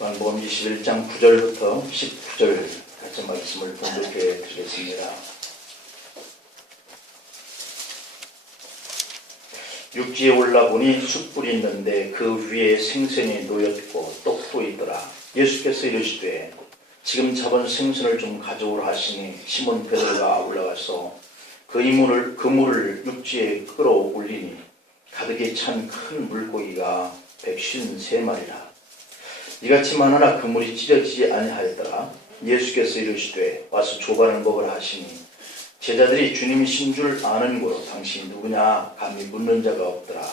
요한복음 21장 9절부터 19절 같은 말씀을 봉독해 드리겠습니다. 육지에 올라보니 숯불이 있는데 그 위에 생선이 놓였고 떡도 있더라. 예수께서 이르시되 지금 잡은 생선을 좀 가져오라 하시니 시몬 베드로가 올라가서 그 물을 육지에 끌어올리니 가득히 찬 큰 물고기가 153마리라. 이같이 많으나 그물이 찢어지지 아니하였더라. 예수께서 이르시되 와서 조반을 먹으라 하시니 제자들이 주님이신 줄 아는 고로 당신이 누구냐 감히 묻는 자가 없더라.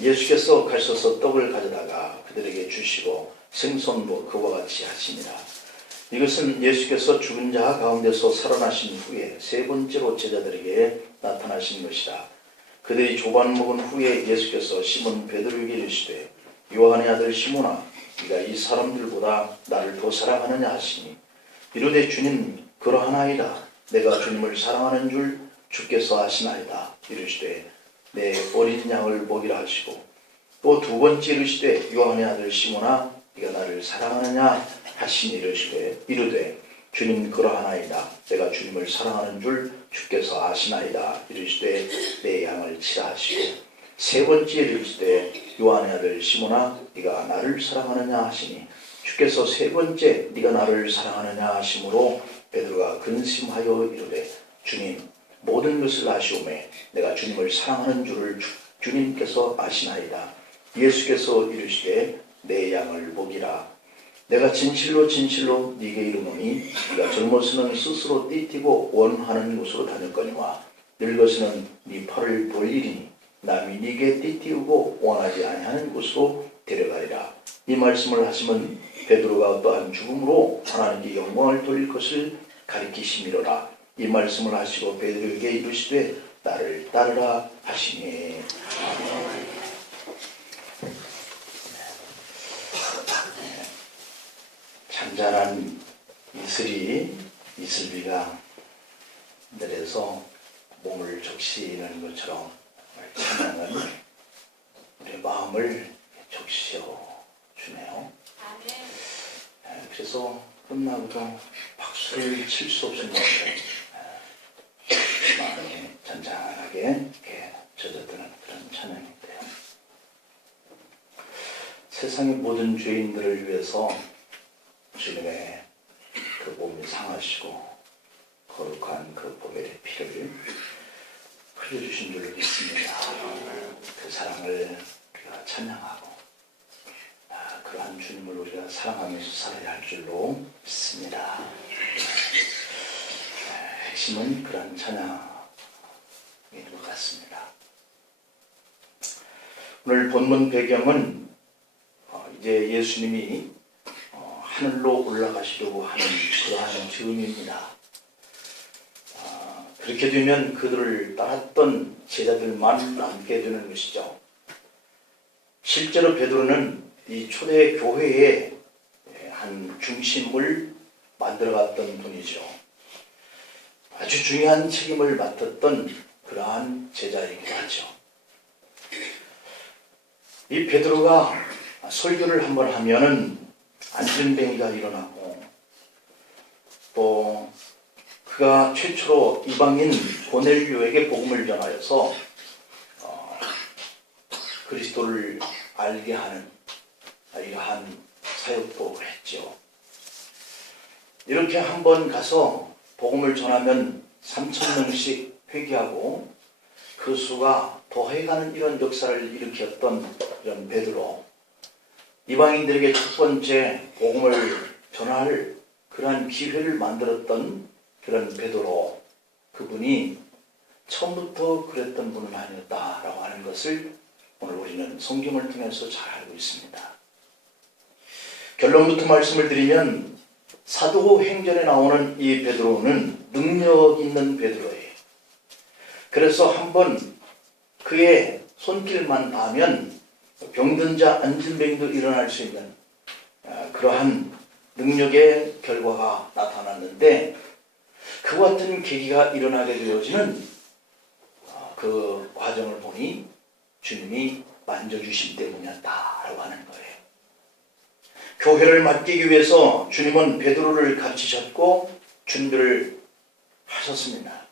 예수께서 가셔서 떡을 가져다가 그들에게 주시고 생선도 그와 같이 하시니라. 이것은 예수께서 죽은 자 가운데서 살아나신 후에 세 번째로 제자들에게 나타나신 것이라. 그들이 조반 먹은 후에 예수께서 시몬 베드로에게 이르시되 요한의 아들 시몬아 네가 이 사람들보다 나를 더 사랑하느냐 하시니 이르되 주님 그러하나이다. 내가 주님을 사랑하는 줄 주께서 아시나이다. 이르시되 내 어린 양을 먹이라 하시고 또 두 번째 이르시되 요한의 아들 시몬아 네가 나를 사랑하느냐 하시니 이르되 주님 그러하나이다. 내가 주님을 사랑하는 줄 주께서 아시나이다. 이르시되 내 양을 치라 하시고 세 번째 이르시되 요한의 아들 시몬아 네가 나를 사랑하느냐 하시니 주께서 세 번째 네가 나를 사랑하느냐 하심으로 베드로가 근심하여 이르되 주님 모든 것을 아시오매 내가 주님을 사랑하는 줄을 주님께서 아시나이다. 예수께서 이르시되 내 양을 먹이라. 내가 진실로 진실로 네게 이르노니 네가 젊어서는 스스로 띠띠고 원하는 곳으로 다녔거니와 늙어서는 네 팔을 벌리리니 남이 네게 띠띠우고 원하지 아니하는 곳으로 데려가리라. 이 말씀을 하시면 베드로가 어떠한 죽음으로 하나님께 영광을 돌릴 것을 가리키심이로라. 이 말씀을 하시고 베드로에게 이르시되 나를 따르라 하시니. 아멘. 잔잔한 이슬비가 내려서 몸을 적시는 것처럼 찬양은 우리의 마음을 적시어 주네요. 그래서 끝나고도 박수를 칠 수 없을 만큼 마음이 잔잔하게 이렇게 젖어드는 그런 찬양인데요. 세상의 모든 죄인들을 위해서 주님의 그 몸이 상하시고 거룩한 그 보혈의 피를 흘려주신 줄로 믿습니다. 그 사랑을 우리가 찬양하고 그러한 주님을 우리가 사랑하면서 살아야 할 줄로 믿습니다. 핵심은 그러한 찬양인 것 같습니다. 오늘 본문 배경은 이제 예수님이 하늘로 올라가시려고 하는 그러한 즈음입니다. 그렇게 되면 그들을 따랐던 제자들만 남게 되는 것이죠. 실제로 베드로는 이 초대 교회의 한 중심을 만들어갔던 분이죠. 아주 중요한 책임을 맡았던 그러한 제자이기도 하죠. 이 베드로가 설교를 한번 하면은 안전뱅이가 일어나고 또 그가 최초로 이방인 고넬료에게 복음을 전하여서 그리스도를 알게 하는 이러한 사역도 했죠. 이렇게 한번 가서 복음을 전하면 3,000명씩 회개하고 그 수가 더해가는 이런 역사를 일으켰던 이런 베드로, 이방인들에게 첫 번째 복음을 전할 그러한 기회를 만들었던 그런 베드로, 그분이 처음부터 그랬던 분은 아니었다라고 하는 것을 오늘 우리는 성경을 통해서 잘 알고 있습니다. 결론부터 말씀을 드리면 사도행전에 나오는 이 베드로는 능력 있는 베드로예요. 그래서 한번 그의 손길만 닿으면 병든 자 안진뱅이도 일어날 수 있는 그러한 능력의 결과가 나타났는데 그 같은 계기가 일어나게 되어지는 그 과정을 보니 주님이 만져주신 때문이었다라고 하는 거예요. 교회를 맡기기 위해서 주님은 베드로를 가르치셨고 준비를 하셨습니다.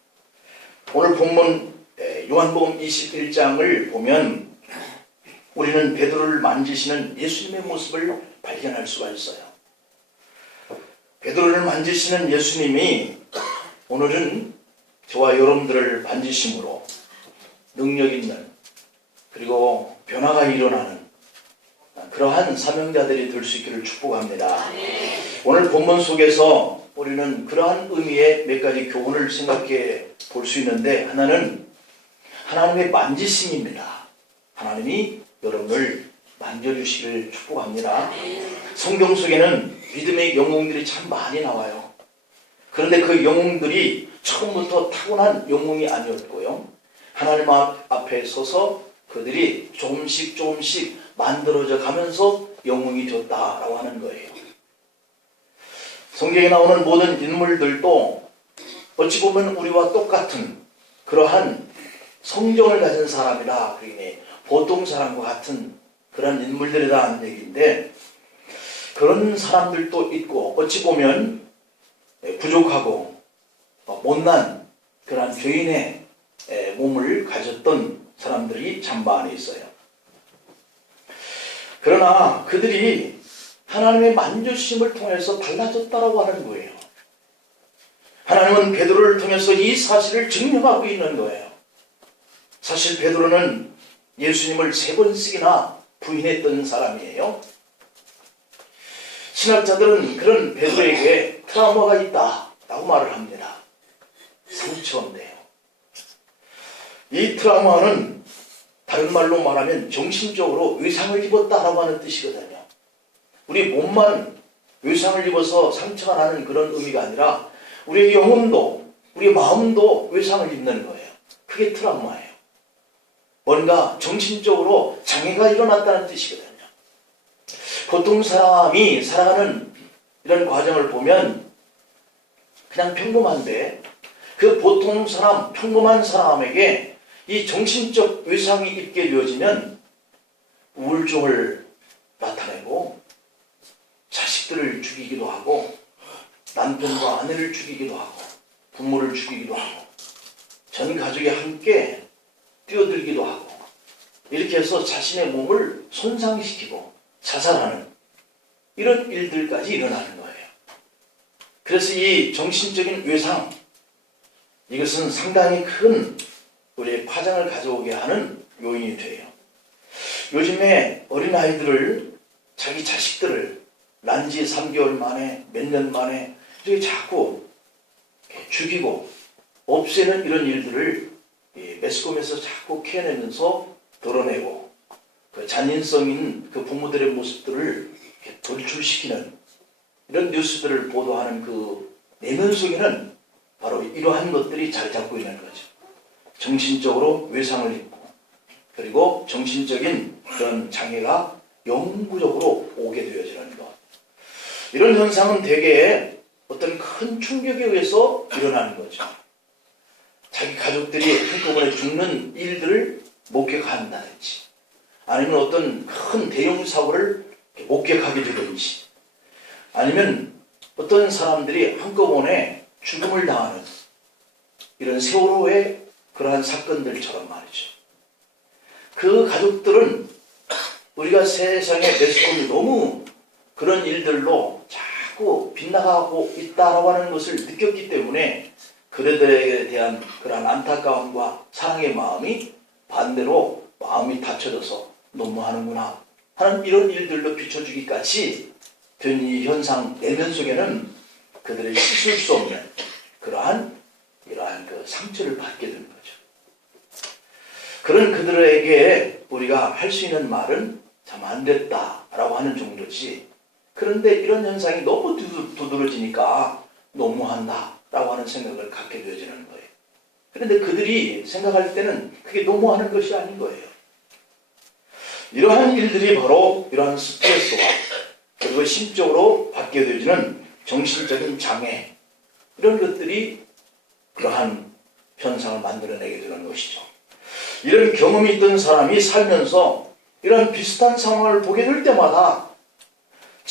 오늘 본문 요한복음 21장을 보면 우리는 베드로를 만지시는 예수님의 모습을 발견할 수가 있어요. 베드로를 만지시는 예수님이 오늘은 저와 여러분들을 만지심으로 능력 있는 그리고 변화가 일어나는 그러한 사명자들이 될 수 있기를 축복합니다. 오늘 본문 속에서 우리는 그러한 의미의 몇 가지 교훈을 생각해 볼 수 있는데, 하나는 하나님의 만지심입니다. 하나님이 여러분을 만져주시기를 축복합니다. 성경 속에는 믿음의 영웅들이 참 많이 나와요. 그런데 그 영웅들이 처음부터 타고난 영웅이 아니었고요, 하나님 앞에 서서 그들이 조금씩 만들어져 가면서 영웅이 되었다라고 하는 거예요. 성경에 나오는 모든 인물들도 어찌 보면 우리와 똑같은 그러한 성정을 가진 사람이라, 그러니 보통 사람과 같은 그런 인물들이라는 얘기인데, 그런 사람들도 있고 어찌 보면 부족하고 못난 그런 죄인의 몸을 가졌던 사람들이 참 많이 있어요. 그러나 그들이 하나님의 만져주심을 통해서 달라졌다라고 하는 거예요. 하나님은 베드로를 통해서 이 사실을 증명하고 있는 거예요. 사실 베드로는 예수님을 3번씩이나 부인했던 사람이에요. 신학자들은 그런 베드로에게 트라우마가 있다라고 말을 합니다. 상처인데요. 이 트라우마는 다른 말로 말하면 정신적으로 외상을 입었다라고 하는 뜻이거든요. 우리 몸만 외상을 입어서 상처가 나는 그런 의미가 아니라 우리의 영혼도, 우리의 마음도 외상을 입는 거예요. 그게 트라우마예요. 뭔가 정신적으로 장애가 일어났다는 뜻이거든요. 보통 사람이 살아가는 이런 과정을 보면 그냥 평범한데, 그 보통 사람, 평범한 사람에게 이 정신적 외상이 입게 되어지면 우울증을 나타내고 자식들을 죽이기도 하고 남편과 아내를 죽이기도 하고 부모를 죽이기도 하고 전 가족이 함께 뛰어들기도 하고, 이렇게 해서 자신의 몸을 손상시키고 자살하는 이런 일들까지 일어나는 거예요. 그래서 이 정신적인 외상, 이것은 상당히 큰 우리의 파장을 가져오게 하는 요인이 돼요. 요즘에 어린아이들을, 자기 자식들을 난 지 3개월 만에, 몇 년 만에 이렇게 자꾸 죽이고 없애는 이런 일들을 매스컴에서 자꾸 캐내면서 드러내고, 그 잔인성인 그 부모들의 모습들을 돌출시키는 이런 뉴스들을 보도하는 그 내면 속에는 바로 이러한 것들이 자리 잡고 있는 거죠. 정신적으로 외상을 입고, 그리고 정신적인 그런 장애가 영구적으로 오게 되어지는 것. 이런 현상은 대개 어떤 큰 충격에 의해서 일어나는 거죠. 자기 가족들이 한꺼번에 죽는 일들을 목격한다든지, 아니면 어떤 큰 대형 사고를 목격하게 되든지, 아니면 어떤 사람들이 한꺼번에 죽음을 당하는 이런 세월호의 그러한 사건들처럼 말이죠. 그 가족들은 우리가 세상의 매스컴이 너무 그런 일들로 자꾸 빗나가고 있다라고 하는 것을 느꼈기 때문에 그들에 대한 그런 안타까움과 사랑의 마음이 반대로 마음이 닫혀져서 너무하는구나 하는 이런 일들로 비춰주기까지 된 이 현상 내면 속에는 그들의 씻을 수 없는 이러한 그 상처를 받게 되는 거죠. 그런 그들에게 우리가 할 수 있는 말은 참 안 됐다라고 하는 정도지, 그런데 이런 현상이 너무 두드러지니까 너무한다라고 하는 생각을 갖게 되어지는 거예요. 그런데 그들이 생각할 때는 그게 너무하는 것이 아닌 거예요. 이러한 일들이 바로 이러한 스트레스와 그리고 심적으로 받게 되어지는 정신적인 장애, 이런 것들이 그러한 현상을 만들어내게 되는 것이죠. 이런 경험이 있던 사람이 살면서 이런 비슷한 상황을 보게 될 때마다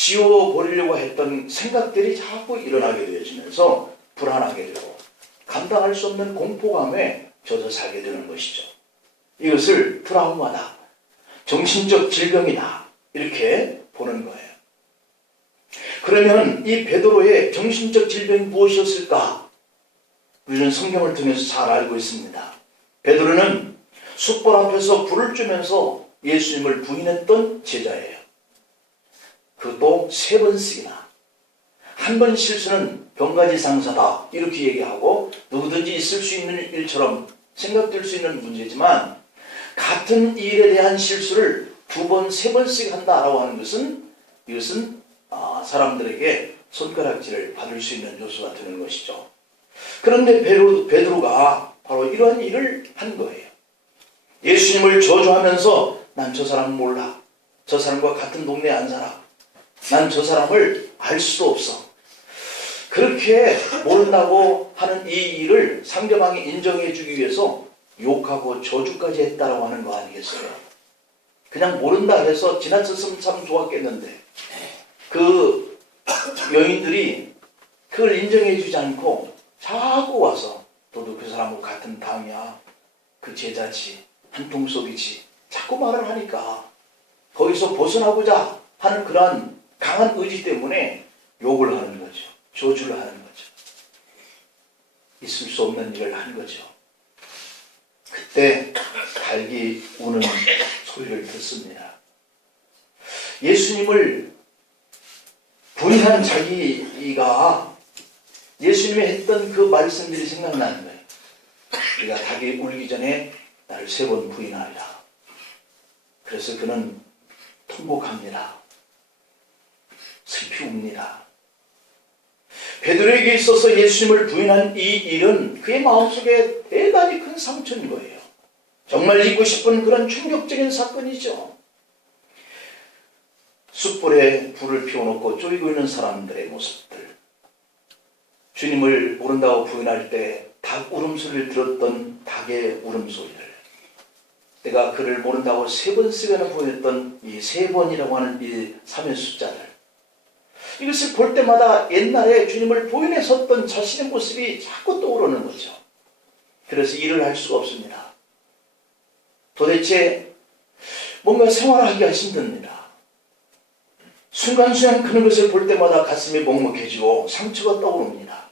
지워버리려고 했던 생각들이 자꾸 일어나게 되어지면서 불안하게 되고 감당할 수 없는 공포감에 젖어 살게 되는 것이죠. 이것을 트라우마다, 정신적 질병이다, 이렇게 보는 거예요. 그러면 이 베드로의 정신적 질병이 무엇이었을까? 우리는 성경을 통해서 잘 알고 있습니다. 베드로는 숯불 앞에서 불을 쬐면서 예수님을 부인했던 제자예요. 그것도 3번씩이나. 한 번 실수는 병가지상사다, 이렇게 얘기하고 누구든지 있을 수 있는 일처럼 생각될 수 있는 문제지만, 같은 일에 대한 실수를 2번, 3번씩 한다라고 하는 것은, 이것은 사람들에게 손가락질을 받을 수 있는 요소가 되는 것이죠. 그런데 베드로가 바로 이러한 일을 한 거예요. 예수님을 저주하면서 난 저 사람 몰라, 저 사람과 같은 동네에 안 살아, 난 저 사람을 알 수도 없어, 그렇게 모른다고 하는 이 일을 상대방이 인정해 주기 위해서 욕하고 저주까지 했다라고 하는 거 아니겠어요? 그냥 모른다 해서 지나쳤으면 참 좋았겠는데, 그 여인들이 그걸 인정해 주지 않고 자꾸 와서 너도 그 사람하고 같은 당이야, 그 제자지, 한 통속이지, 자꾸 말을 하니까 거기서 벗어나고자 하는 그러한 강한 의지 때문에 욕을 하는 거죠. 저주를 하는 거죠. 있을 수 없는 일을 한 거죠. 그때 닭이 우는 소리를 듣습니다. 예수님을 부인한 자기가 예수님이 했던 그 말씀들이 생각나는 거예요. 네가 닭이 울기 전에 나를 3번 부인하리라. 그래서 그는 통곡합니다. 슬피 웁니다. 베드로에게 있어서 예수님을 부인한 이 일은 그의 마음속에 대단히 큰 상처인 거예요. 정말 잊고 싶은 그런 충격적인 사건이죠. 숯불에 불을 피워놓고 쪼이고 있는 사람들의 모습들, 주님을 모른다고 부인할 때 닭 울음소리를 들었던 닭의 울음소리를, 내가 그를 모른다고 3번씩이나 부인했던 이 3번이라고 하는 이 3의 숫자를, 이것을 볼 때마다 옛날에 주님을 부인했었던 자신의 모습이 자꾸 떠오르는 거죠. 그래서 일을 할 수가 없습니다. 도대체 뭔가 생활하기가 힘듭니다. 순간순간 그런 것을 볼 때마다 가슴이 먹먹해지고 상처가 떠오릅니다.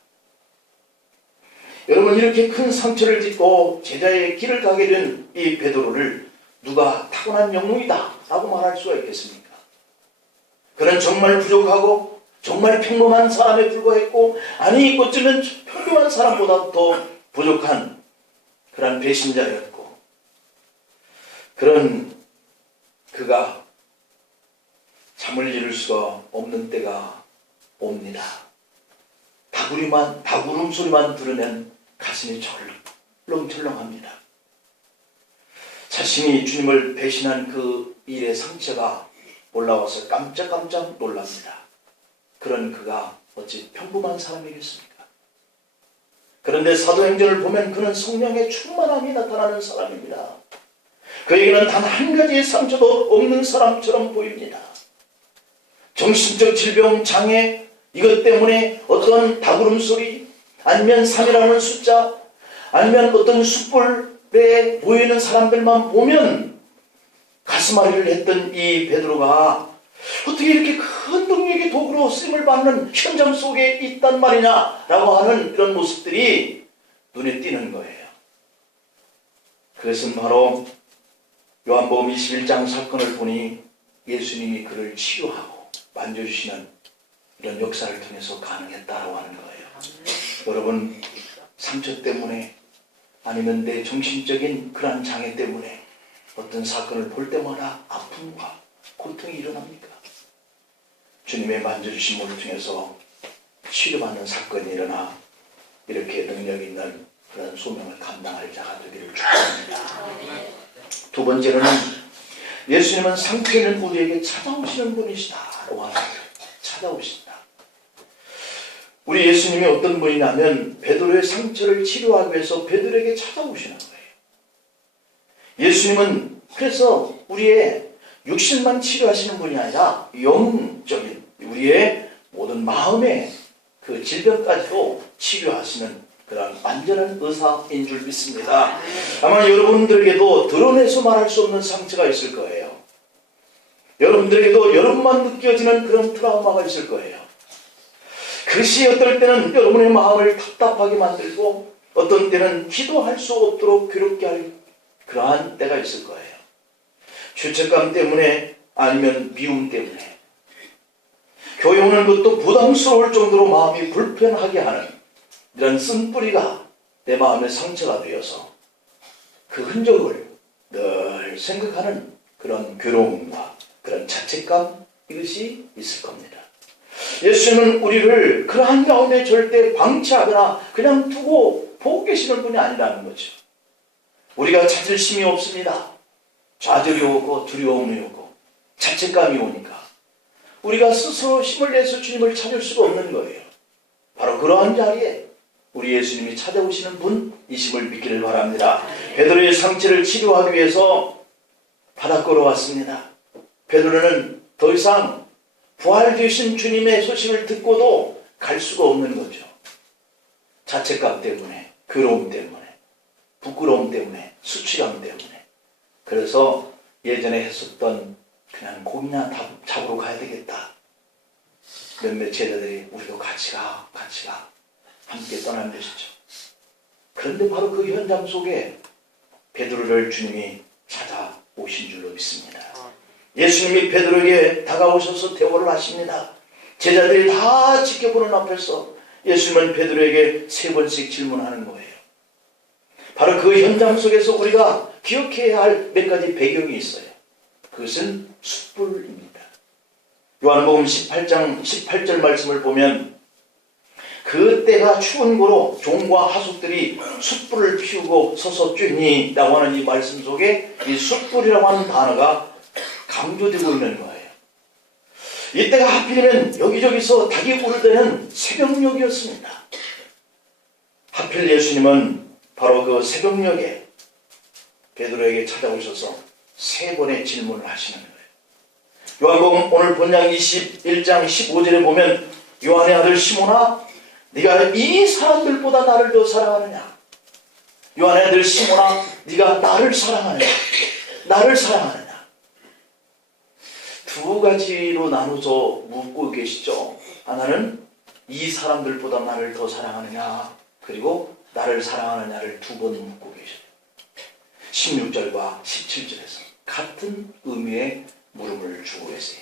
여러분, 이렇게 큰 상처를 딛고 제자의 길을 가게 된 이 베드로를 누가 타고난 영웅이다 라고 말할 수가 있겠습니까? 그는 정말 부족하고 정말 평범한 사람에 불과했고, 아니 어쩌면 평범한 사람보다 더 부족한 그런 배신자였고, 그런 그가 잠을 이룰 수가 없는 때가 옵니다. 닭 울음소리만 들으면 가슴이 철렁철렁합니다. 자신이 주님을 배신한 그 일의 상처가 올라와서 깜짝깜짝 놀랍니다. 그런 그가 어찌 평범한 사람이겠습니까? 그런데 사도행전을 보면 그는 성령의 충만함이 나타나는 사람입니다. 그에게는 단 한 가지의 상처도 없는 사람처럼 보입니다. 정신적 질병, 장애, 이것 때문에 어떤 닭울음소리, 아니면 3이라는 숫자, 아니면 어떤 숯불에 모이는 사람들만 보면 가슴앓이를 했던 이 베드로가 어떻게 이렇게 큰 능력의 도구로 쓰임을 받는 현장 속에 있단 말이냐라고 하는 그런 모습들이 눈에 띄는 거예요. 그것은 바로 요한복음 21장 사건을 보니 예수님이 그를 치유하고 만져주시는 이런 역사를 통해서 가능했다라고 하는 거예요. 여러분, 상처 때문에 아니면 내 정신적인 그러한 장애 때문에 어떤 사건을 볼 때마다 아픔과 고통이 일어납니까? 주님의 만져주심을 통해서 치료받는 사건이 일어나 이렇게 능력 있는 그런 소명을 감당할 자가 되기를 축복합니다. 두 번째로는 예수님은 상처 있는 우리에게 찾아오시는 분이시다라고 하는 거예요. 찾아오신다. 우리 예수님이 어떤 분이냐면 베드로의 상처를 치료하기 위해서 베드로에게 찾아오시는 거예요. 예수님은 그래서 우리의 육신만 치료하시는 분이 아니라 영적인 우리의 모든 마음의 그 질병까지도 치료하시는 그런 완전한 의사인 줄 믿습니다. 아마 여러분들에게도 드러내서 말할 수 없는 상처가 있을 거예요. 여러분들에게도 여러분만 느껴지는 그런 트라우마가 있을 거예요. 그것이 어떨 때는 여러분의 마음을 답답하게 만들고 어떤 때는 기도할 수 없도록 괴롭게 할 그러한 때가 있을 거예요. 죄책감 때문에 아니면 미움 때문에 교회 오는 것도 부담스러울 정도로 마음이 불편하게 하는 이런 쓴뿌리가 내 마음의 상처가 되어서 그 흔적을 늘 생각하는 그런 괴로움과 그런 자책감, 이것이 있을 겁니다. 예수님은 우리를 그러한 가운데 절대 방치하거나 그냥 두고 보고 계시는 분이 아니라는 거죠. 우리가 찾을 힘이 없습니다. 좌절이 오고 두려움이 오고 자책감이 오니까 우리가 스스로 힘을 내서 주님을 찾을 수가 없는 거예요. 바로 그러한 자리에 우리 예수님이 찾아오시는 분이심을 믿기를 바랍니다. 베드로의 상처를 치료하기 위해서 바닷가로 왔습니다. 베드로는 더 이상 부활되신 주님의 소식을 듣고도 갈 수가 없는 거죠. 자책감 때문에, 괴로움 때문에, 부끄러움 때문에, 수치감 때문에. 그래서 예전에 했었던 그냥 고기나 잡으러 가야 되겠다. 몇몇 제자들이 우리도 같이 가. 함께 떠난 것이죠. 그런데 바로 그 현장 속에 베드로를 주님이 찾아오신 줄로 믿습니다. 예수님이 베드로에게 다가오셔서 대화를 하십니다. 제자들이 다 지켜보는 앞에서 예수님은 베드로에게 3번씩 질문하는 거예요. 바로 그 현장 속에서 우리가 기억해야 할 몇 가지 배경이 있어요. 그것은 숯불입니다. 요한복음 18장 18절 말씀을 보면 그때가 추운 고로 종과 하숙들이 숯불을 피우고 서서 쬐니 라고 하는 이 말씀 속에 이 숯불이라고 하는 단어가 강조되고 있는 거예요. 이때가 하필이면 여기저기서 닭이 울때는 새벽녘이었습니다. 하필 예수님은 바로 그 새벽녘에 베드로에게 찾아오셔서 3번의 질문을 하시는 거예요. 요한복음 오늘 본장 21장 15절에 보면 요한의 아들 시몬아 네가 이 사람들보다 나를 더 사랑하느냐? 요한의 아들 시몬아 네가 나를 사랑하느냐? 나를 사랑하느냐? 2가지로 나눠서 묻고 계시죠. 하나는 이 사람들보다 나를 더 사랑하느냐, 그리고 나를 사랑하느냐를 2번 묻고 계셔요. 16절과 17절에서 같은 의미의 물음을 주고 계세요.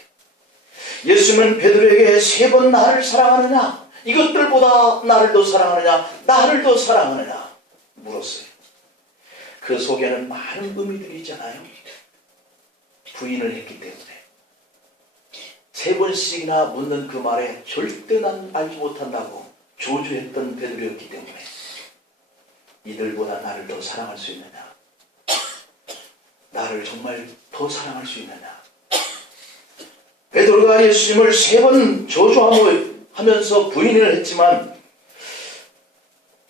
예수님은 베드로에게 3번 나를 사랑하느냐, 이것들보다 나를 더 사랑하느냐, 나를 더 사랑하느냐 물었어요. 그 속에는 많은 의미들이 있잖아요. 부인을 했기 때문에 3번씩이나 묻는 그 말에 절대 난 알지 못한다고 조주했던 베드로였기 때문에 이들보다 나를 더 사랑할 수 있느냐, 나를 정말 더 사랑할 수 있느냐. 베드로가 예수님을 3번 저주하면서 부인을 했지만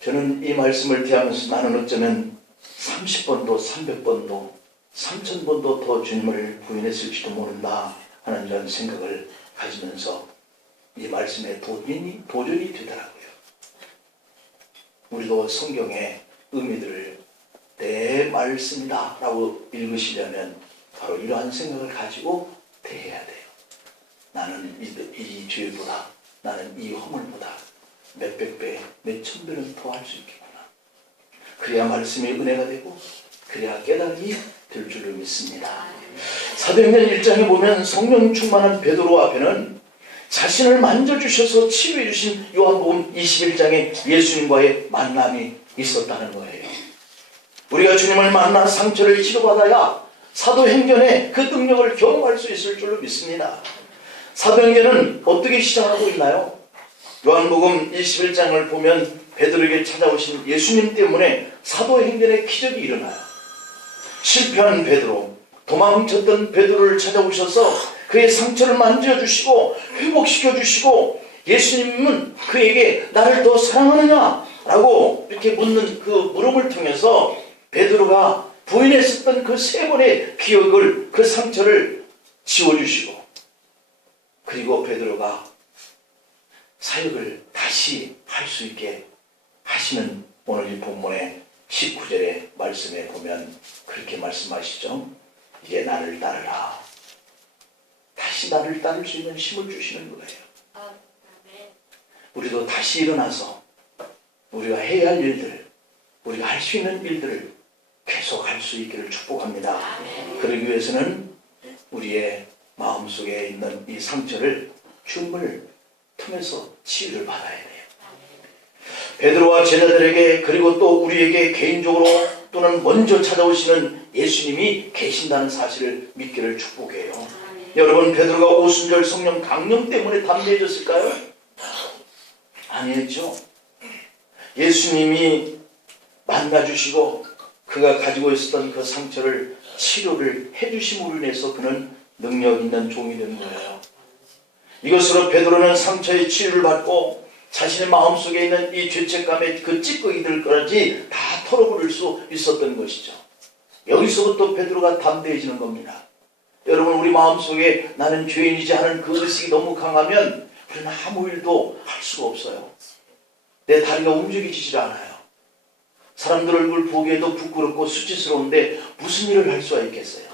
저는 이 말씀을 대하면서 나는 어쩌면 30번도 300번도 3000번도 더 주님을 부인했을지도 모른다 하는 이런 생각을 가지면서 이 말씀에 도전이 되더라고요. 우리도 성경의 의미들을 내 말씀이다 라고 읽으시려면 바로 이러한 생각을 가지고 대해야 돼요. 나는 이 죄보다, 나는 이 허물보다 몇백 배, 몇천 배는 더 할 수 있겠구나. 그래야 말씀이 은혜가 되고 그래야 깨달음이 될 줄을 믿습니다. 사도행전 1장에 보면 성령 충만한 베드로 앞에는 자신을 만져주셔서 치유해 주신 요한복음 21장에 예수님과의 만남이 있었다는 거예요. 우리가 주님을 만나 상처를 치료받아야 사도행전의 그 능력을 경험할 수 있을 줄로 믿습니다. 사도행전은 어떻게 시작하고 있나요? 요한복음 21장을 보면 베드로에게 찾아오신 예수님 때문에 사도행전의 기적이 일어나요. 실패한 베드로, 도망쳤던 베드로를 찾아오셔서 그의 상처를 만져주시고 회복시켜주시고 예수님은 그에게 나를 더 사랑하느냐? 라고 이렇게 묻는 그 물음을 통해서 베드로가 부인했었던 그 3번의 기억을, 그 상처를 지워주시고 그리고 베드로가 사역을 다시 할 수 있게 하시는 오늘 이 본문의 19절의 말씀에 보면 그렇게 말씀하시죠. 이제 나를 따르라. 다시 나를 따를 수 있는 힘을 주시는 거예요. 우리도 다시 일어나서 우리가 해야 할 일들, 우리가 할 수 있는 일들을 계속 할 수 있기를 축복합니다. 그러기 위해서는 우리의 마음속에 있는 이 상처를 주님을 통해서 치유를 받아야 돼요. 베드로와 제자들에게 그리고 또 우리에게 개인적으로 또는 먼저 찾아오시는 예수님이 계신다는 사실을 믿기를 축복해요. 여러분, 베드로가 오순절 성령 강림 때문에 담대해졌을까요? 아니었죠. 예수님이 만나주시고 그가 가지고 있었던 그 상처를 치료를 해주심으로 인해서 그는 능력 있는 종이 된 거예요. 이것으로 베드로는 상처의 치유를 받고 자신의 마음속에 있는 이 죄책감의 그 찌꺼기들까지 다 털어버릴 수 있었던 것이죠. 여기서부터 베드로가 담대해지는 겁니다. 여러분, 우리 마음속에 나는 죄인이지 하는 그 의식이 너무 강하면 우리는 아무 일도 할 수가 없어요. 내 다리가 움직이지질 않아요. 사람들 얼굴 보기에도 부끄럽고 수치스러운데 무슨 일을 할 수가 있겠어요.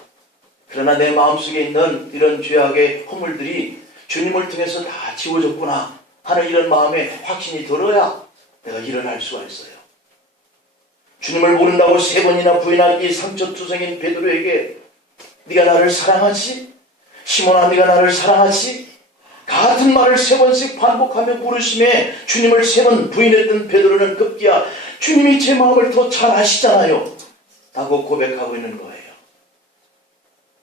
그러나 내 마음속에 있는 이런 죄악의 허물들이 주님을 통해서 다 지워졌구나 하는 이런 마음에 확신이 들어야 내가 일을 할 수가 있어요. 주님을 모른다고 3번이나 부인한 이 상처투성인 베드로에게 네가 나를 사랑하지? 시몬아, 네가 나를 사랑하지? 같은 말을 3번씩 반복하며 물으심에 주님을 3번 부인했던 베드로는 급기야 주님이 제 마음을 더 잘 아시잖아요 라고 고백하고 있는 거예요.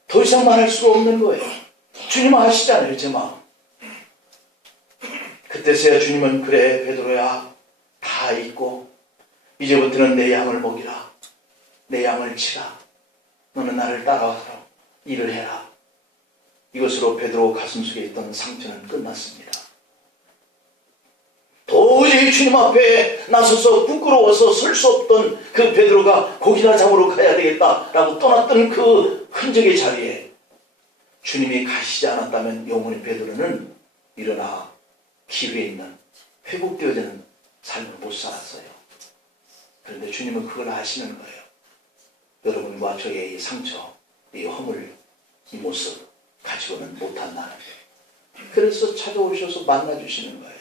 더 이상 말할 수가 없는 거예요. 주님 아시잖아요, 제 마음. 그때서야 주님은 그래 베드로야, 다 잊고 이제부터는 내 양을 먹이라. 내 양을 치라. 너는 나를 따라와서 일을 해라. 이것으로 베드로 가슴속에 있던 상처는 끝났습니다. 도저히 주님 앞에 나서서 부끄러워서 설 수 없던 그 베드로가 고기나 잡으러 가야 되겠다라고 떠났던 그 흔적의 자리에 주님이 가시지 않았다면 영원히 베드로는 일어나 길 위에 있는 회복되어지는 삶을 못 살았어요. 그런데 주님은 그걸 아시는 거예요. 여러분과 저의 이 상처, 이 허물, 이 모습 가지고는 못한다는 거예요. 그래서 찾아오셔서 만나주시는 거예요.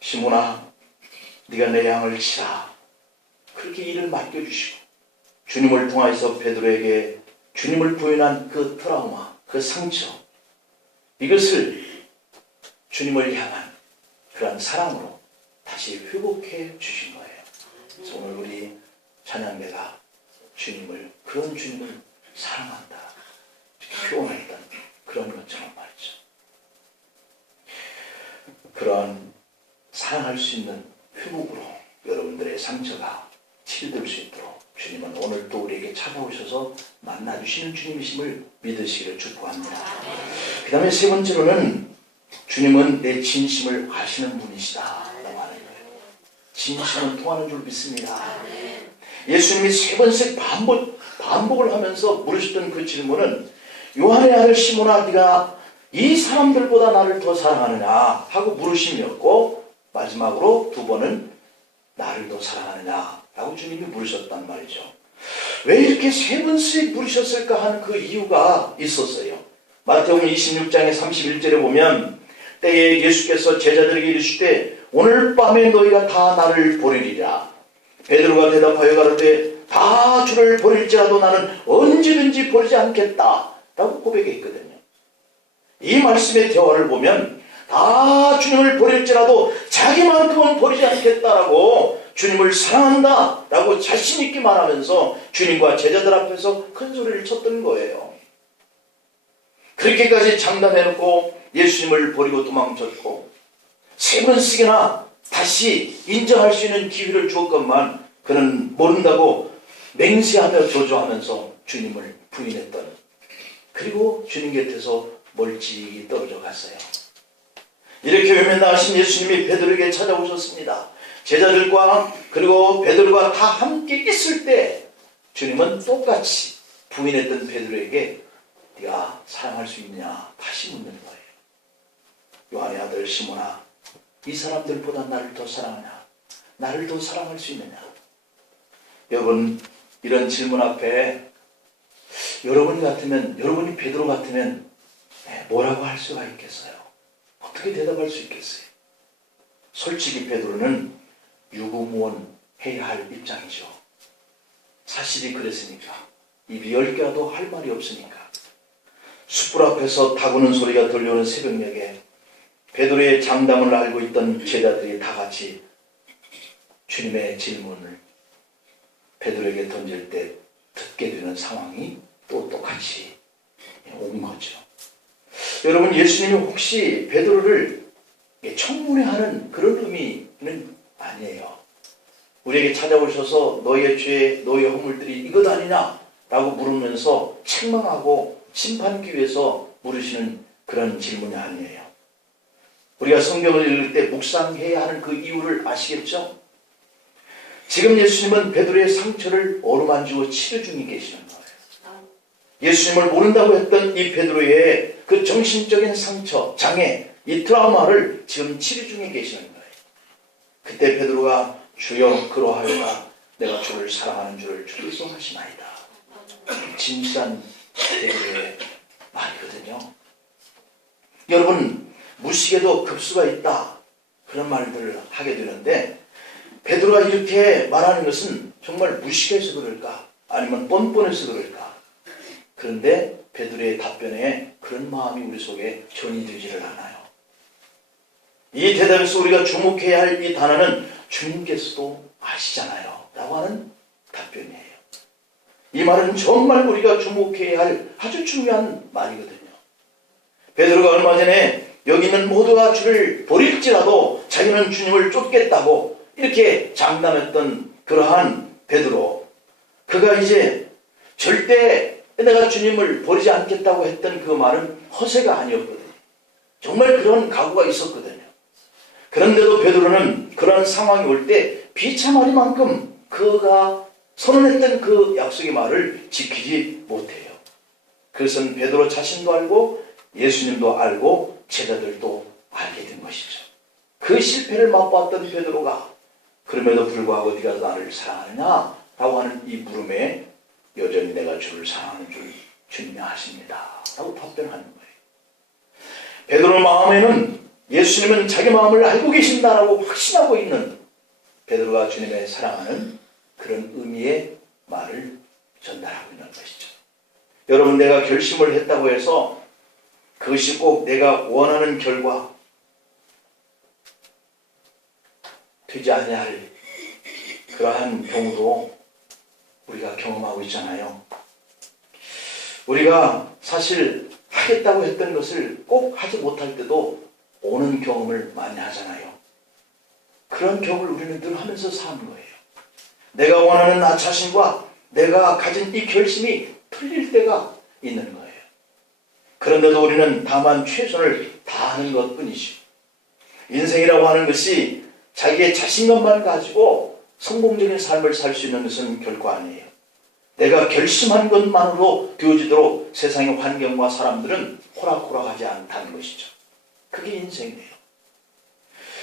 시몬아, 네가 내 양을 치라. 그렇게 일을 맡겨주시고 주님을 통해서 베드로에게 주님을 부인한 그 트라우마, 그 상처, 이것을 주님을 향한 그러한 사랑으로 다시 회복해 주신 거예요. 그래서 오늘 우리 찬양대가 주님을, 그런 주님을 사랑한다 표현했던 그런 것처럼 말이죠. 그런 사랑할 수 있는 회복으로 여러분들의 상처가 치료될 수 있도록 주님은 오늘 또 우리에게 찾아오셔서 만나주시는 주님이심을 믿으시기를 축복합니다. 그 다음에 3번째로는 주님은 내 진심을 아시는 분이시다 라고 하는 거예요. 진심은 통하는 줄 믿습니다. 예수님이 3번씩 반복을 하면서 물으셨던 그 질문은 요한의 아들 시몬아, 네가 이 사람들보다 나를 더 사랑하느냐 하고 물으심이었고, 마지막으로 2번은 나를 더 사랑하느냐 라고 주님이 물으셨단 말이죠. 왜 이렇게 3번씩 물으셨을까 하는 그 이유가 있었어요. 마태복음 26장의 31절에 보면 때에 예수께서 제자들에게 이르시되 오늘 밤에 너희가 다 나를 버리리라. 베드로가 대답하여 가로되 다 주를 버릴지라도 나는 언제든지 버리지 않겠다 라고 고백했거든요. 이 말씀의 대화를 보면 다 주님을 버릴지라도 자기만큼은 버리지 않겠다라고 주님을 사랑한다 라고 자신 있게 말하면서 주님과 제자들 앞에서 큰 소리를 쳤던 거예요. 그렇게까지 장담해놓고 예수님을 버리고 도망쳤고 3번씩이나 다시 인정할 수 있는 기회를 주었건만 그는 모른다고 맹세하며 조조하면서 주님을 부인했던, 그리고 주님 곁에서 멀찍이 떨어져 갔어요. 이렇게 외면당하신 예수님이 베드로에게 찾아오셨습니다. 제자들과 그리고 베드로가 다 함께 있을 때 주님은 똑같이 부인했던 베드로에게 네가 사랑할 수 있느냐 다시 묻는 거예요. 요한의 아들 시몬아, 이 사람들보다 나를 더 사랑하냐? 나를 더 사랑할 수 있느냐? 여러분, 이런 질문 앞에 여러분이 베드로 같으면 뭐라고 할 수가 있겠어요? 어떻게 대답할 수 있겠어요? 솔직히 베드로는 유구무원해야 할 입장이죠. 사실이 그랬으니까. 입이 10개라도 할 말이 없으니까. 숯불 앞에서 다구는 소리가 들려오는 새벽녘에 베드로의 장담을 알고 있던 제자들이 다 같이 주님의 질문을 베드로에게 던질 때 듣게 되는 상황이 또 똑같이 온 거죠. 여러분, 예수님이 혹시 베드로를 청문회하는 그런 의미는 아니에요. 우리에게 찾아오셔서 너희의 죄, 너희의 허물들이 이것 아니냐? 라고 물으면서 책망하고 심판하기 위해서 물으시는 그런 질문이 아니에요. 우리가 성경을 읽을 때 묵상해야 하는 그 이유를 아시겠죠? 지금 예수님은 베드로의 상처를 어루만지고 치료 중에 계시는 거예요. 예수님을 모른다고 했던 이 베드로의 그 정신적인 상처, 장애, 이 트라우마를 지금 치료 중에 계시는 거예요. 그때 베드로가 주여 그러하여라 내가 주를 사랑하는 줄을 주께서 하시나이다. 진실한 베드로의 말이거든요. 여러분, 무식에도 급수가 있다, 그런 말들을 하게 되는데 베드로가 이렇게 말하는 것은 정말 무식해서 그럴까? 아니면 뻔뻔해서 그럴까? 그런데 베드로의 답변에 그런 마음이 우리 속에 전이 되지를 않아요. 이 대답에서 우리가 주목해야 할 이 단어는 주님께서도 아시잖아요 라고 하는 답변이에요. 이 말은 정말 우리가 주목해야 할 아주 중요한 말이거든요. 베드로가 얼마 전에 여기 있는 모두가 주를 버릴지라도 자기는 주님을 쫓겠다고 이렇게 장담했던 그러한 베드로, 그가 이제 절대 내가 주님을 버리지 않겠다고 했던 그 말은 허세가 아니었거든요. 정말 그런 각오가 있었거든요. 그런데도 베드로는 그런 상황이 올 때 비참하리만큼 그가 선언했던 그 약속의 말을 지키지 못해요. 그것은 베드로 자신도 알고 예수님도 알고 제자들도 알게 된 것이죠. 그 실패를 맛봤던 베드로가 그럼에도 불구하고 네가 나를 사랑하느냐? 라고 하는 이 물음에 여전히 내가 주를 사랑하는 줄 주님이 아십니다 라고 답변하는 거예요. 베드로 마음에는 예수님은 자기 마음을 알고 계신다라고 확신하고 있는 베드로가 주님의 사랑하는 그런 의미의 말을 전달하고 있는 것이죠. 여러분, 내가 결심을 했다고 해서 그것이 꼭 내가 원하는 결과 되지 아니할 그러한 경우도 우리가 경험하고 있잖아요. 우리가 사실 하겠다고 했던 것을 꼭 하지 못할 때도 오는 경험을 많이 하잖아요. 그런 경험을 우리는 늘 하면서 사는 거예요. 내가 원하는 나 자신과 내가 가진 이 결심이 틀릴 때가 있는 거예요. 그런데도 우리는 다만 최선을 다하는 것뿐이죠. 인생이라고 하는 것이 자기의 자신감만 가지고 성공적인 삶을 살 수 있는 것은 결코 아니에요. 내가 결심한 것만으로 되어지도록 세상의 환경과 사람들은 호락호락하지 않다는 것이죠. 그게 인생이에요.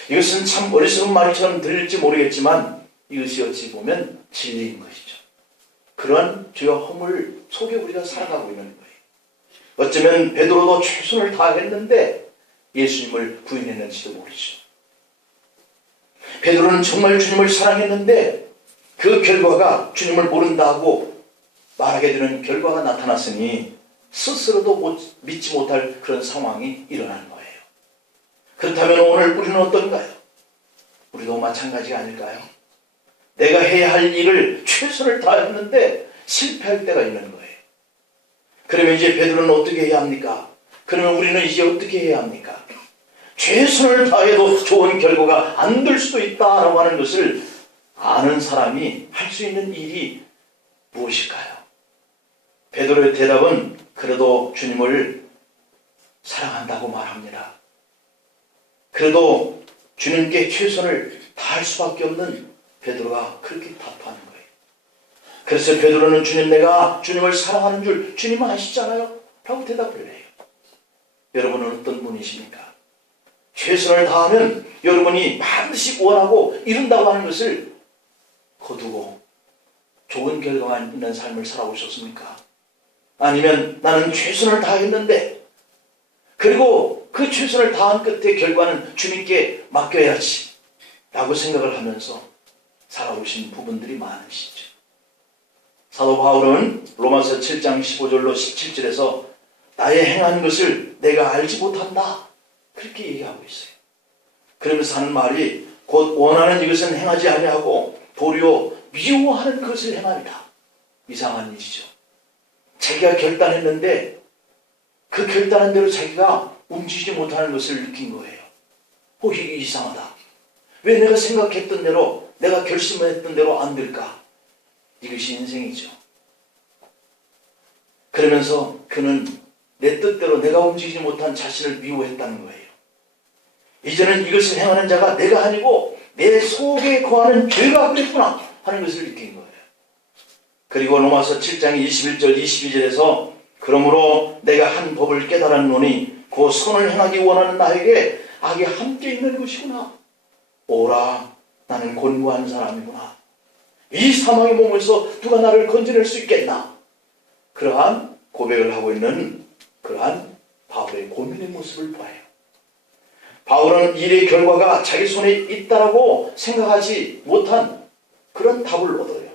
이것은 참 어리석은 말처럼 들릴지 모르겠지만 이것이 어찌 보면 진리인 것이죠. 그런 죄와 허물 속에 우리가 살아가고 있는 거예요. 어쩌면 베드로도 최선을 다했는데 예수님을 부인했는지도 모르죠. 베드로는 정말 주님을 사랑했는데 그 결과가 주님을 모른다고 말하게 되는 결과가 나타났으니 스스로도 믿지 못할 그런 상황이 일어난 거예요. 그렇다면 오늘 우리는 어떤가요? 우리도 마찬가지가 아닐까요? 내가 해야 할 일을 최선을 다했는데 실패할 때가 있는 거예요. 그러면 이제 베드로는 어떻게 해야 합니까? 그러면 우리는 이제 어떻게 해야 합니까? 최선을 다해도 좋은 결과가 안 될 수도 있다라고 하는 것을 아는 사람이 할 수 있는 일이 무엇일까요? 베드로의 대답은 그래도 주님을 사랑한다고 말합니다. 그래도 주님께 최선을 다할 수밖에 없는 베드로가 그렇게 답하는 거예요. 그래서 베드로는 주님, 내가 주님을 사랑하는 줄 주님은 아시잖아요 라고 대답을 해요. 여러분은 어떤 분이십니까? 최선을 다하면 여러분이 반드시 원하고 이룬다고 하는 것을 거두고 좋은 결과가 있는 삶을 살아오셨습니까? 아니면 나는 최선을 다했는데 그리고 그 최선을 다한 끝에 결과는 주님께 맡겨야지 라고 생각을 하면서 살아오신 부분들이 많으시죠. 사도 바울은 로마서 7장 15절로 17절에서 나의 행한 것을 내가 알지 못한다 그렇게 얘기하고 있어요. 그러면서 하는 말이 곧 원하는 이것은 행하지 아니하고 도리어 미워하는 것을 행합니다. 이상한 일이죠. 자기가 결단했는데 그 결단한 대로 자기가 움직이지 못하는 것을 느낀 거예요. 이게 이상하다. 왜 내가 생각했던 대로 내가 결심했던 대로 안 될까? 이것이 인생이죠. 그러면서 그는 내 뜻대로 내가 움직이지 못한 자신을 미워했다는 거예요. 이제는 이것을 행하는 자가 내가 아니고 내 속에 거하는 죄가 그랬구나 하는 것을 느낀 거예요. 그리고 로마서 7장 21절 22절에서 그러므로 내가 한 법을 깨달았노니 그 선을 행하기 원하는 나에게 악이 함께 있는 것이구나. 오라 나는 곤고한 사람이구나. 이 사망의 몸에서 누가 나를 건져낼 수 있겠나. 그러한 고백을 하고 있는 그러한 바울의 고민의 모습을 보아요. 바울은 일의 결과가 자기 손에 있다라고 생각하지 못한 그런 답을 얻어요.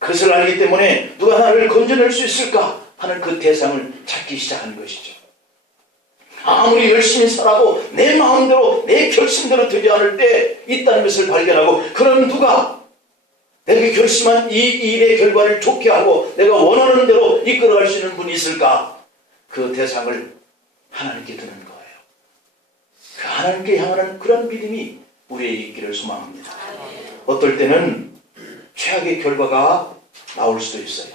그것을 알기 때문에 누가 나를 건져낼 수 있을까 하는 그 대상을 찾기 시작한 것이죠. 아무리 열심히 살아도 내 마음대로 내 결심대로 되지 않을 때 있다는 것을 발견하고 그럼 누가 내게 결심한 이 일의 결과를 좋게 하고 내가 원하는 대로 이끌어갈 수 있는 분이 있을까? 그 대상을 하나님께 드는 거예요. 그 하나님께 향하는 그런 믿음이 우리에게 있기를 소망합니다. 어떨 때는 최악의 결과가 나올 수도 있어요.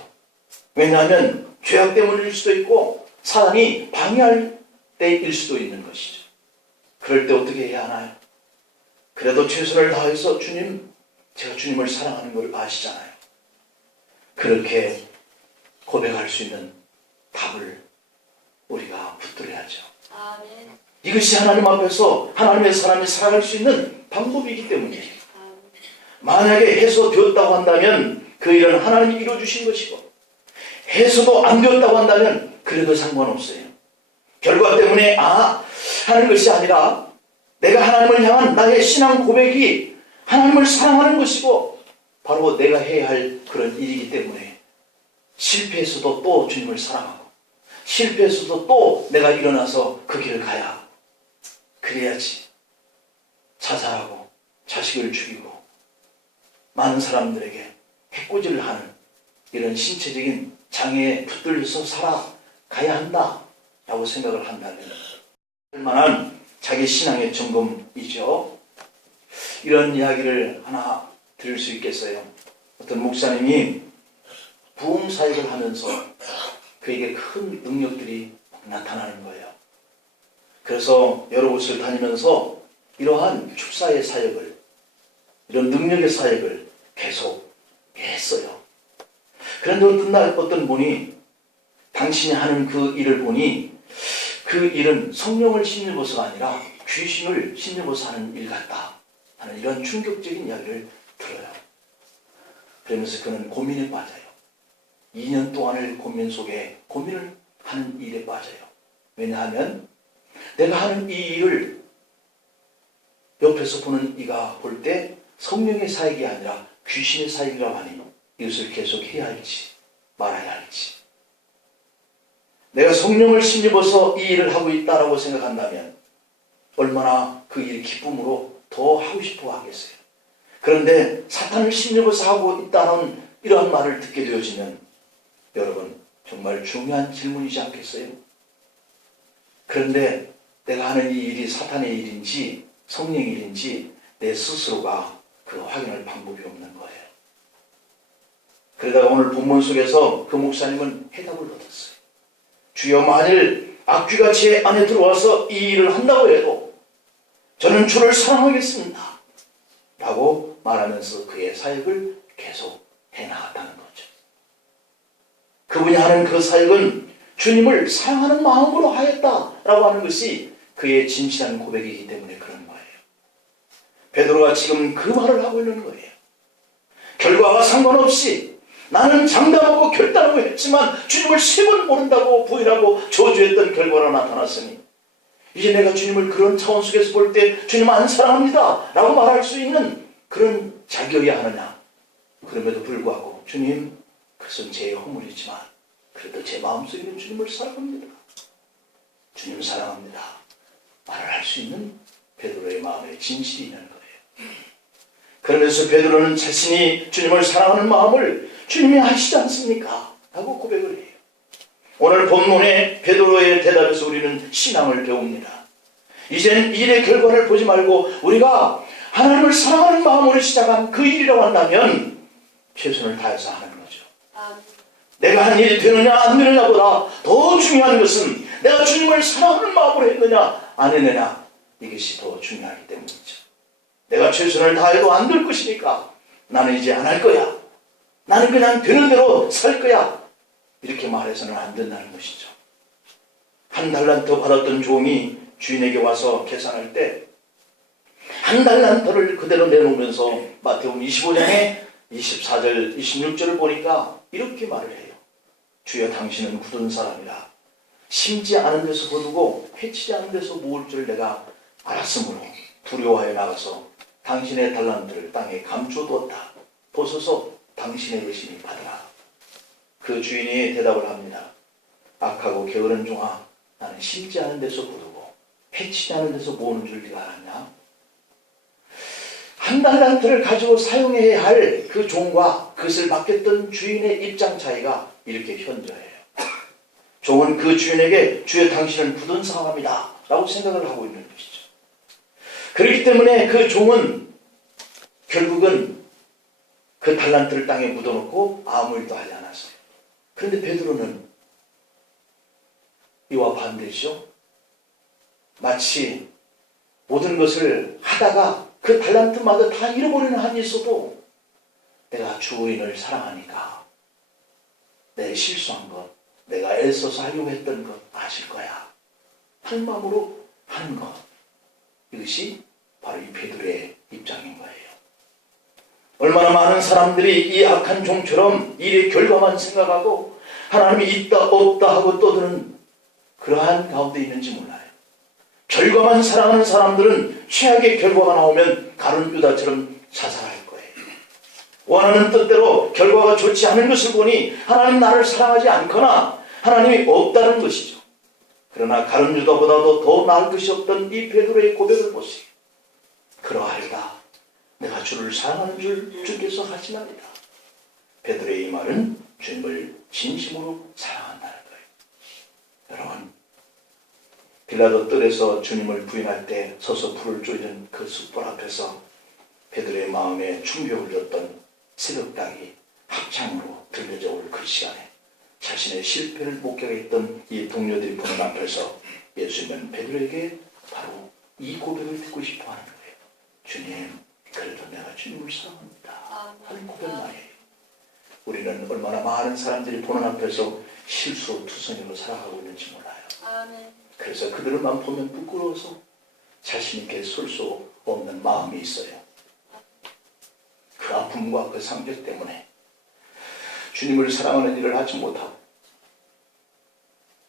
왜냐하면 죄악 때문일 수도 있고 사단이 방해할 때일 수도 있는 것이죠. 그럴 때 어떻게 해야 하나요? 그래도 최선을 다해서 주님, 제가 주님을 사랑하는 걸 아시잖아요. 그렇게 고백할 수 있는 답을 우리가 붙들어야죠. 아멘. 이것이 하나님 앞에서 하나님의 사람이 살아갈 수 있는 방법이기 때문이에요. 만약에 해소되었다고 한다면 그 일은 하나님이 이루어주신 것이고 해소도 안 되었다고 한다면 그래도 상관없어요. 결과 때문에 하는 것이 아니라 내가 하나님을 향한 나의 신앙 고백이 하나님을 사랑하는 것이고 바로 내가 해야 할 그런 일이기 때문에 실패했어도 또 주님을 사랑하고 실패했어도 또 내가 일어나서 그 길을 가야 그래야지 자살하고 자식을 죽이고 많은 사람들에게 해코지를 하는 이런 신체적인 장애에 붙들려서 살아가야 한다 라고 생각을 한다면 얼마나 자기 신앙의 점검이죠. 이런 이야기를 하나 들을 수 있겠어요. 어떤 목사님이 부흥사역을 하면서 그에게 큰 능력들이 나타나는 거예요. 그래서 여러 곳을 다니면서 이러한 축사의 사역을, 이런 능력의 사역을 계속 했어요. 그런데 어떤 날 어떤 분이 당신이 하는 그 일을 보니 그 일은 성령을 힘입어서가 아니라 귀신을 힘입어서 하는 일 같다 하는 이런 충격적인 이야기를 들어요. 그러면서 그는 고민에 빠져요. 2년 동안을 고민 속에 고민을 하는 일에 빠져요. 왜냐하면 내가 하는 이 일을 옆에서 보는 이가 볼 때 성령의 사역이 아니라 귀신의 사역이라고 하니 이것을 계속 해야 할지 말아야 할지. 내가 성령을 힘입어서 이 일을 하고 있다라고 생각한다면 얼마나 그 일이 기쁨으로 더 하고 싶어 하겠어요. 그런데 사탄을 힘입어서 하고 있다는 이러한 말을 듣게 되어지면 여러분 정말 중요한 질문이지 않겠어요? 그런데 내가 하는 이 일이 사탄의 일인지 성령의 일인지 내 스스로가 그 확인할 방법이 없는 거예요. 그러다가 오늘 본문 속에서 그 목사님은 해답을 얻었어요. 주여 만일 악귀가 제 안에 들어와서 이 일을 한다고 해도 저는 주를 사랑하겠습니다 라고 말하면서 그의 사역을 계속 해나갔다는 거죠. 그분이 하는 그 사역은 주님을 사랑하는 마음으로 하였다라고 하는 것이 그의 진실한 고백이기 때문에 그런 거예요. 베드로가 지금 그 말을 하고 있는 거예요. 결과와 상관없이 나는 장담하고 결단하고 했지만 주님을 3번 모른다고 부인하고 저주했던 결과로 나타났으니 이제 내가 주님을 그런 차원 속에서 볼 때 주님 안 사랑합니다 라고 말할 수 있는 그런 자격이야 하느냐. 그럼에도 불구하고 주님, 그것은 제 허물이지만 그래도 제 마음속에는 주님을 사랑합니다. 주님 사랑합니다 말을 할 수 있는 베드로의 마음에 진실이 있는 거예요. 그러면서 베드로는 자신이 주님을 사랑하는 마음을 주님이 아시지 않습니까? 라고 고백을 해요. 오늘 본문의 베드로의 대답에서 우리는 신앙을 배웁니다. 이젠 일의 결과를 보지 말고 우리가 하나님을 사랑하는 마음으로 시작한 그 일이라고 한다면 최선을 다해서 하는 거죠. 내가 한 일이 되느냐 안 되느냐보다 더 중요한 것은 내가 주님을 사랑하는 마음으로 했느냐 안 했느냐, 이것이 더 중요하기 때문이죠. 내가 최선을 다해도 안 될 것이니까 나는 이제 안 할 거야. 나는 그냥 되는 대로 살 거야. 이렇게 말해서는 안 된다는 것이죠. 1달란트 받았던 종이 주인에게 와서 계산할 때 1달란트를 그대로 내놓으면서 마태복음 25장에 24절 26절을 보니까 이렇게 말을 해요. 주여 당신은 굳은 사람이라 심지 않은 데서 거두고 해치지 않은 데서 모을 줄 내가 알았으므로 두려워하여 나가서 당신의 달란트를 땅에 감춰두었다. 벗어서 당신의 대신이 받으라. 그 주인이 대답을 합니다. 악하고 게으른 종아, 나는 심지 않은 데서 거두고 해치지 않은 데서 모으는 줄 네가 알았냐? 1달란트를 가지고 사용해야 할 그 종과 그것을 맡겼던 주인의 입장 차이가 이렇게 현저해요. 종은 그 주인에게 주여 당신은 굳은 사람이다 라고 생각을 하고 있는 것이죠. 그렇기 때문에 그 종은 결국은 그 달란트를 땅에 묻어놓고 아무 일도 하지 않았어요. 그런데 베드로는 이와 반대죠. 마치 모든 것을 하다가 그 달란트마다 다 잃어버리는 한이 있어도 내가 주인을 사랑하니까 내 실수한 것, 내가 애써서 하려고 했던 것 아실 거야. 한 마음으로 하는 것. 이것이 바로 이 베드로의 입장인 거예요. 얼마나 많은 사람들이 이 악한 종처럼 일의 결과만 생각하고 하나님이 있다 없다 하고 떠드는 그러한 가운데 있는지 몰라요. 결과만 사랑하는 사람들은 최악의 결과가 나오면 가룟 유다처럼 자살할 거예요. 원하는 뜻대로 결과가 좋지 않은 것을 보니 하나님 나를 사랑하지 않거나 하나님이 없다는 것이죠. 그러나 가룟 유다보다도 더 나을 것이 없던 이 베드로의 고백을 보세요. 그러하리다. 내가 주를 사랑하는 줄 주께서 하시나이다. 베드로의 이 말은 주님을 진심으로 사랑한다는 거예요. 여러분, 빌라도 뜰에서 주님을 부인할 때 서서 불을 쪼이는 그 숯불 앞에서 베드로의 마음에 충격을 줬던 새벽닭이 합창으로 들려져 올 그 시간에 자신의 실패를 목격했던 이 동료들이 보는 앞에서 예수님은 베드로에게 바로 이 고백을 듣고 싶어 하는 거예요. 주님, 그래도 내가 주님을 사랑합니다 하는 고백 말이에요. 우리는 얼마나 많은 사람들이 보는 앞에서 실수투성이로 살아가고 있는지 몰라요. 그래서 그들만 보면 부끄러워서 자신 있게 설 수 없는 마음이 있어요. 그 아픔과 그 상처 때문에 주님을 사랑하는 일을 하지 못하고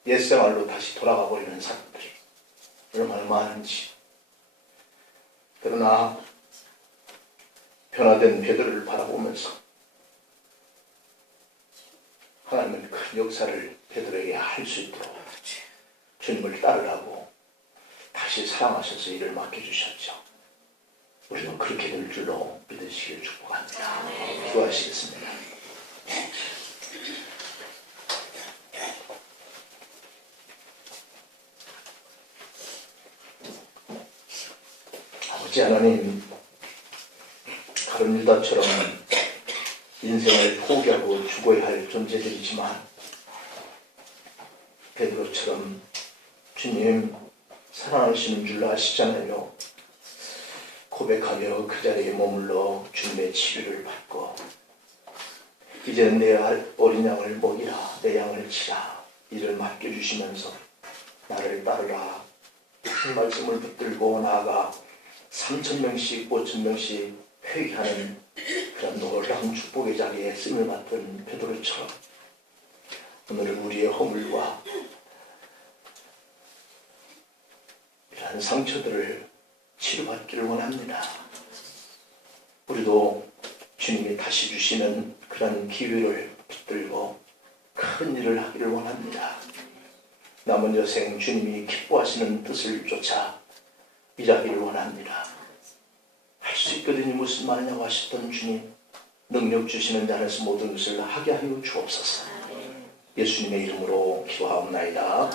옛생활로 다시 돌아가 버리는 사람들이 얼마나 많은지. 그러나 변화된 베드로를 바라보면서 하나님은 큰 역사를 베드로에게 할 수 있도록 주님을 따르라고 다시 사랑하셔서 일을 맡겨주셨죠. 우리도 그렇게 될 줄로 믿으시길 축복합니다. 기도하시겠습니다. 아버지 하나님, 가룟 유다처럼 인생을 포기하고 죽어야 할 존재들이지만 베드로처럼 주님 사랑하시는 줄 아시잖아요. 고백하며 그 자리에 머물러 주님의 치료를 받고 이제는 내 어린 양을 먹이라, 내 양을 치라, 이를 맡겨주시면서 나를 따르라, 그 말씀을 붙들고 나아가 3,000명씩 5,000명씩 회개하는 그런 놀라운 축복의 자리에 쓰임을 맡은 베드로처럼 오늘 우리의 허물과 이러한 상처들을 치료받기를 원합니다. 우리도 주님이 다시 주시는 그런 기회를 붙들고 큰 일을 하기를 원합니다. 남은 여생 주님이 기뻐하시는 뜻을 쫓아 일하기를 원합니다. 할 수 있거든요. 무슨 말이냐고 하셨던 주님, 능력 주시는 자에서 모든 것을 하게 하여 주옵소서. 예수님의 이름으로 기도하옵나이다.